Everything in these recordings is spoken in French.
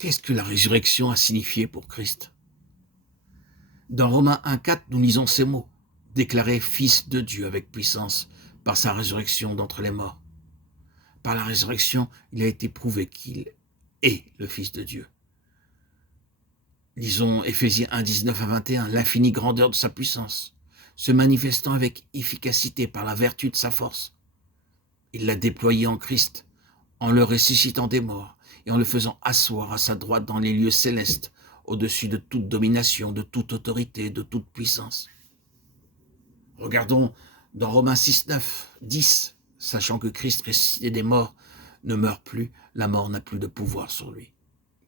Qu'est-ce que la résurrection a signifié pour Christ? Dans Romains 1,4, nous lisons ces mots, déclaré Fils de Dieu avec puissance par sa résurrection d'entre les morts. Par la résurrection, il a été prouvé qu'il est le Fils de Dieu. Lisons Éphésiens 1, 19 à 21, l'infinie grandeur de sa puissance, se manifestant avec efficacité par la vertu de sa force. Il l'a déployé en Christ, en le ressuscitant des morts et en le faisant asseoir à sa droite dans les lieux célestes, au-dessus de toute domination, de toute autorité, de toute puissance. Regardons dans Romains 6, 9, 10, sachant que Christ ressuscité des morts ne meurt plus, la mort n'a plus de pouvoir sur lui,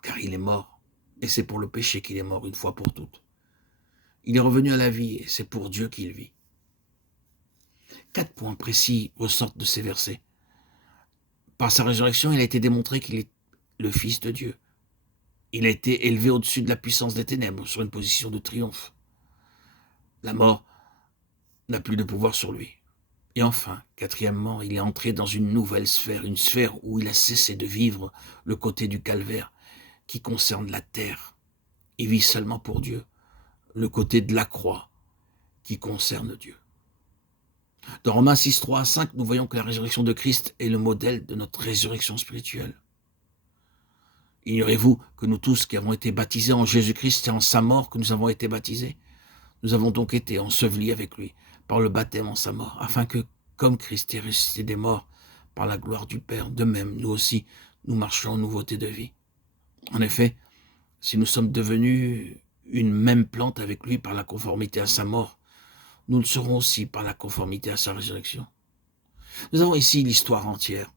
car il est mort, et c'est pour le péché qu'il est mort une fois pour toutes. Il est revenu à la vie, et c'est pour Dieu qu'il vit. 4 points précis ressortent de ces versets. Par sa résurrection, il a été démontré qu'il est le Fils de Dieu. Il a été élevé au-dessus de la puissance des ténèbres, sur une position de triomphe. La mort n'a plus de pouvoir sur lui. Et enfin, quatrièmement, il est entré dans une nouvelle sphère, une sphère où il a cessé de vivre le côté du calvaire, qui concerne la terre. Il vit seulement pour Dieu, le côté de la croix, qui concerne Dieu. Dans Romains 6, 3 à 5, nous voyons que la résurrection de Christ est le modèle de notre résurrection spirituelle. Ignorez-vous que nous tous qui avons été baptisés en Jésus-Christ et en sa mort que nous avons été baptisés, nous avons donc été ensevelis avec lui par le baptême en sa mort, afin que, comme Christ est ressuscité des morts par la gloire du Père, de même, nous aussi, nous marchions en nouveauté de vie. En effet, si nous sommes devenus une même plante avec lui par la conformité à sa mort, nous le serons aussi par la conformité à sa résurrection. Nous avons ici l'histoire entière.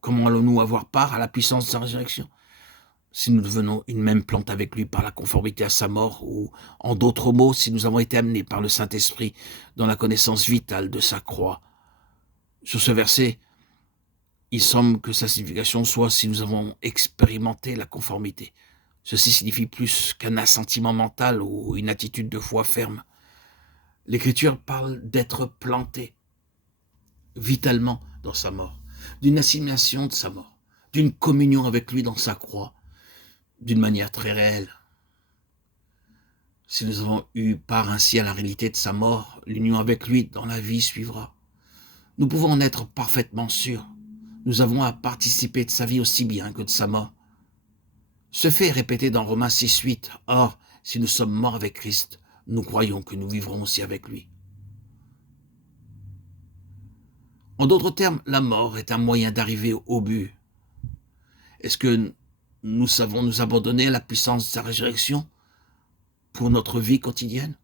Comment allons-nous avoir part à la puissance de sa résurrection? Si nous devenons une même plante avec lui par la conformité à sa mort, ou en d'autres mots, si nous avons été amenés par le Saint-Esprit dans la connaissance vitale de sa croix. Sur ce verset, il semble que sa signification soit si nous avons expérimenté la conformité. Ceci signifie plus qu'un assentiment mental ou une attitude de foi ferme. L'Écriture parle d'être planté vitalement dans sa mort, d'une assimilation de sa mort, d'une communion avec lui dans sa croix, d'une manière très réelle. Si nous avons eu part ainsi à la réalité de sa mort, l'union avec lui dans la vie suivra. Nous pouvons en être parfaitement sûrs. Nous avons à participer de sa vie aussi bien que de sa mort. Ce fait est répété dans Romains 6, 8. Or, si nous sommes morts avec Christ, nous croyons que nous vivrons aussi avec lui. En d'autres termes, la mort est un moyen d'arriver au but. Est-ce que nous savons nous abandonner à la puissance de sa résurrection pour notre vie quotidienne?